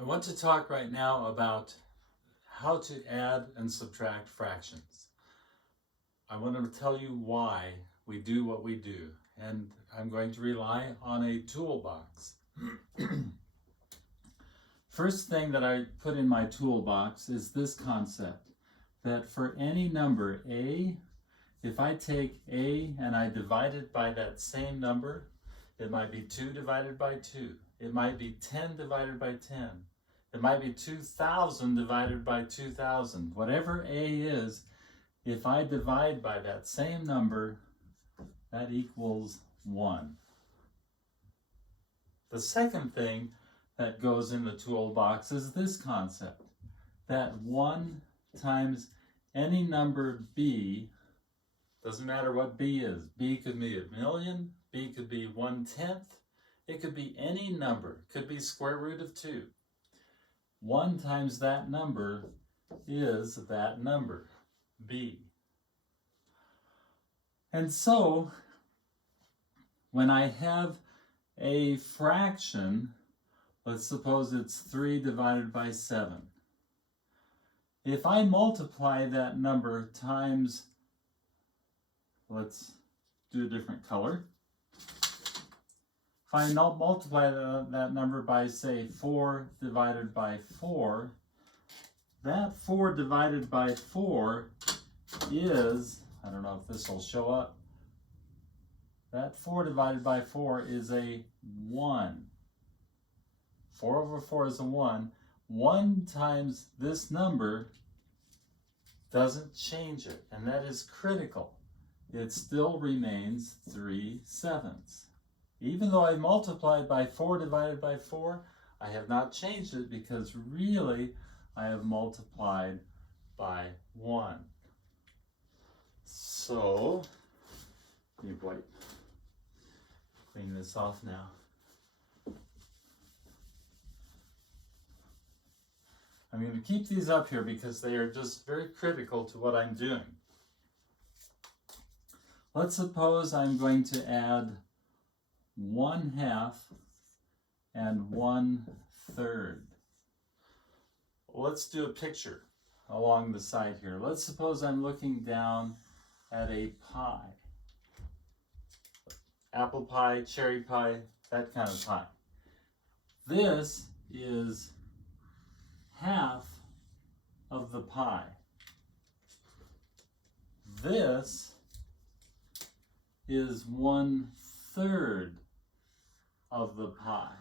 I want to talk right now about how to add and subtract fractions. I want to tell you why we do what we do, and I'm going to rely on a toolbox. First thing that I put in my toolbox is this concept, that for any number a, if I take a and I divide it by that same number, it might be 2 divided by 2. It might be 10 divided by 10. It might be 2,000 divided by 2,000. Whatever a is, if I divide by that same number, that equals 1. The second thing that goes in the toolbox is this concept, that 1 times any number b, doesn't matter what b is. B could be 1,000,000, b could be 1/10, it could be any number, it could be square root of 2. 1 times that number is that number, b. And so, when I have a fraction, let's suppose it's 3 divided by 7. If I multiply that number times, let's do a different color. If I multiply that number by, say, 4 divided by 4, that 4 divided by 4 is, I don't know if this will show up, that 4 divided by 4 is a 1. 4 over 4 is a 1. 1 times this number doesn't change it, and that is critical. It still remains 3/7. Even though I multiplied by 4 divided by 4, I have not changed it because really I have multiplied by 1. So, let me clean this off now. I'm going to keep these up here because they are just very critical to what I'm doing. Let's suppose I'm going to add 1/2 and 1/3. Let's do a picture along the side here. Let's suppose I'm looking down at a pie. Apple pie, cherry pie, that kind of pie. This is half of the pie. This is 1/3 of the pie.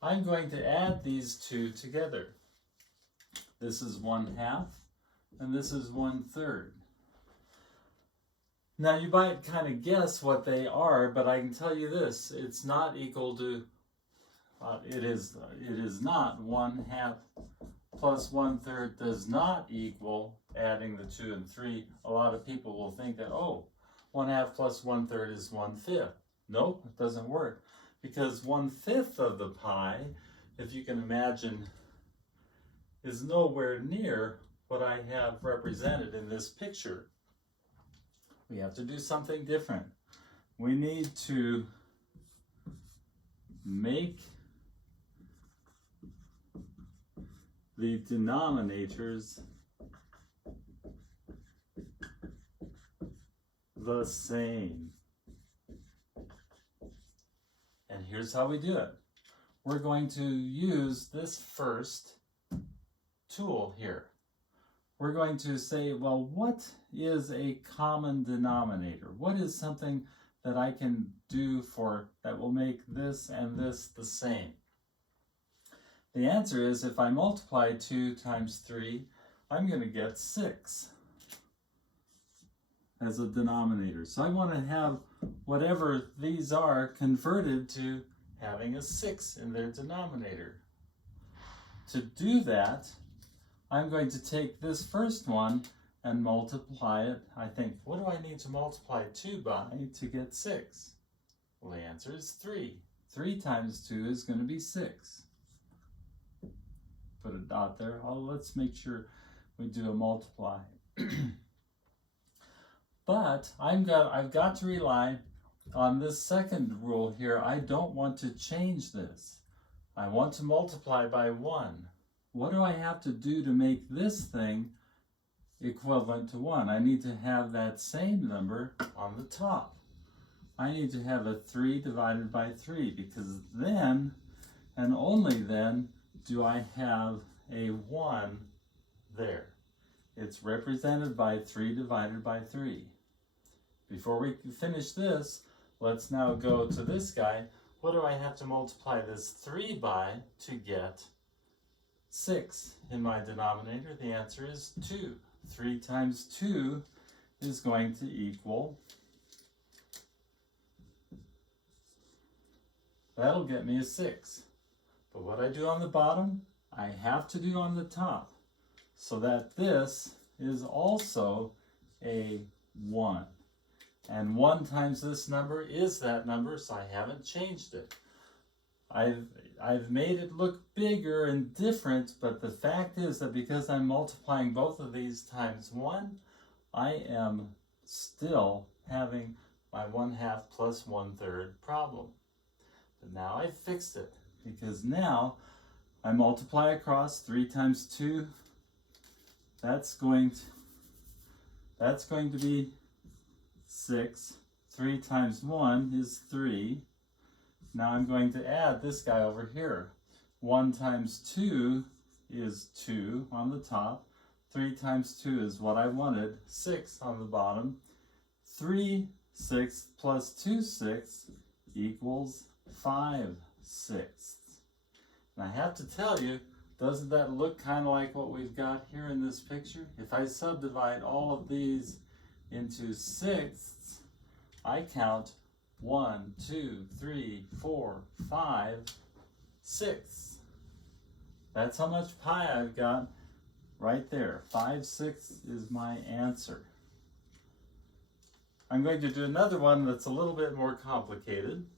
I'm going to add these two together. This is 1/2 and this is 1/3. Now you might kind of guess what they are, but I can tell you this, it's not equal to, it is not 1/2 plus 1/3 does not equal adding the 2 and 3. A lot of people will think that, oh, 1/2 plus 1/3 is 1/5. Nope, it doesn't work. Because 1/5 of the pie, if you can imagine, is nowhere near what I have represented in this picture. We have to do something different. We need to make the denominators the same. And here's how we do it. We're going to use this first tool here. We're going to say, well, what is a common denominator? What is something that I can do that will make this and this the same? The answer is, if I multiply 2 times 3, I'm going to get 6 as a denominator. So I want to have whatever these are converted to having a 6 in their denominator. To do that, I'm going to take this first one and multiply it. I think, what do I need to multiply 2 by to get 6? Well, the answer is 3. 3 times 2 is going to be 6. Put a dot there. Oh, let's make sure we do a multiply. But I've got to rely on this second rule here, I don't want to change this. I want to multiply by 1. What do I have to do to make this thing equivalent to 1? I need to have that same number on the top. I need to have a 3 divided by 3, because then, and only then, do I have a 1 there. It's represented by 3 divided by 3. Before we finish this, let's now go to this guy. What do I have to multiply this 3 by to get 6 in my denominator? The answer is 2. 3 times 2 is going to equal, that'll get me a 6. But what I do on the bottom, I have to do on the top, so that this is also a 1. And 1 times this number is that number, so I haven't changed it. I've made it look bigger and different, but the fact is that because I'm multiplying both of these times 1, I am still having my 1/2 plus 1/3 problem. But now I've fixed it, because now I multiply across 3 times 2. That's going to be 6. 3 times 1 is 3. Now I'm going to add this guy over here. 1 times 2 is 2 on the top. 3 times 2 is what I wanted, 6 on the bottom. 3 6 plus 2 6 equals 5 sixths. And I have to tell you, doesn't that look kind of like what we've got here in this picture? If I subdivide all of these into sixths, I count 1, 2, 3, 4, 5 sixths. That's how much pi I've got right there. 5 sixths is my answer. I'm going to do another one that's a little bit more complicated.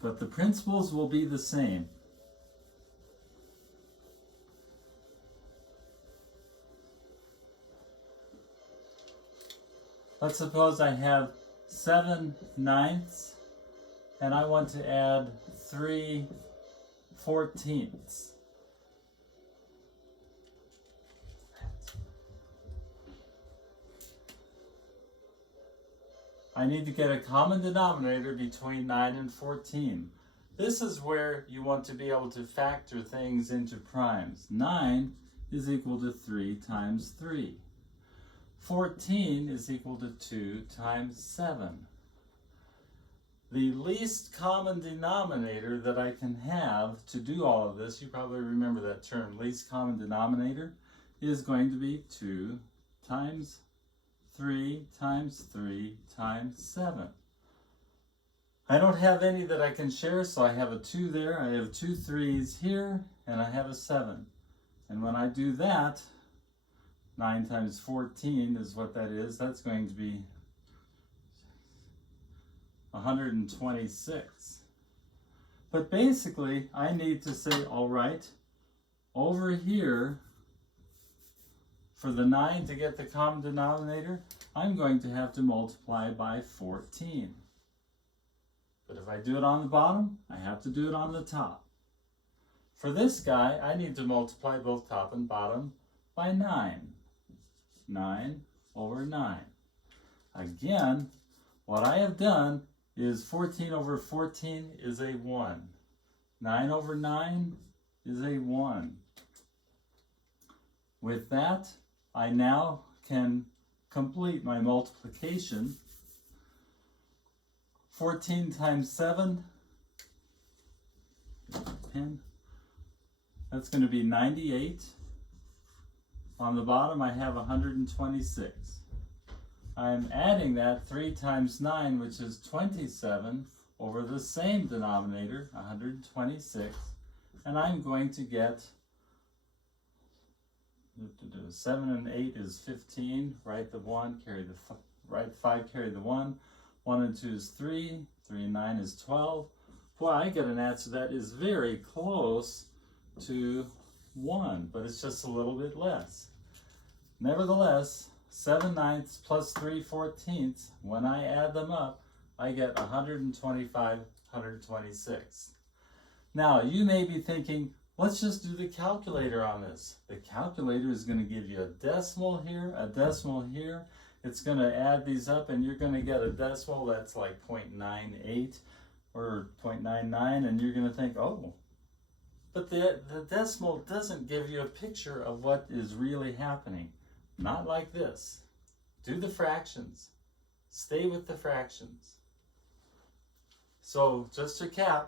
But the principles will be the same. Let's suppose I have 7/9 and I want to add 3/14. I need to get a common denominator between 9 and 14. This is where you want to be able to factor things into primes. 9 is equal to 3 times 3. 14 is equal to 2 times 7. The least common denominator that I can have to do all of this, you probably remember that term, least common denominator, is going to be 2 times 3 times 3 times 7. I don't have any that I can share, so I have a 2 there, I have 2 3's here, and I have a 7. And when I do that, 9 times 14 is what that is. That's going to be 126. But basically, I need to say, all right, over here, for the 9 to get the common denominator, I'm going to have to multiply by 14. But if I do it on the bottom, I have to do it on the top. For this guy, I need to multiply both top and bottom by 9. 9 over 9. Again, what I have done is 14 over 14 is a 1. 9 over 9 is a 1. With that, I now can complete my multiplication. 14 times 7, pen, that's going to be 98. On the bottom, I have 126. I'm adding that 3 times 9, which is 27, over the same denominator, 126, and I'm going to get 7 and 8 is 15, write the 1, write 5, carry the 1, 1 and 2 is 3, 3 and 9 is 12. Boy, I get an answer that is very close to 1, but it's just a little bit less. Nevertheless, 7/9 plus 3/14, when I add them up, I get 125 126. Now, you may be thinking, let's just do the calculator on this. The calculator is going to give you a decimal here, a decimal here. It's going to add these up, and you're going to get a decimal that's like 0.98 or 0.99, and you're going to think, oh, but the decimal doesn't give you a picture of what is really happening. Not like this. Do the fractions. Stay with the fractions. So just to recap,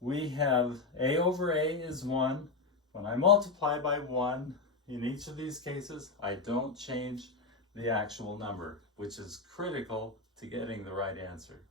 we have a over a is 1. When I multiply by 1, in each of these cases, I don't change the actual number, which is critical to getting the right answer.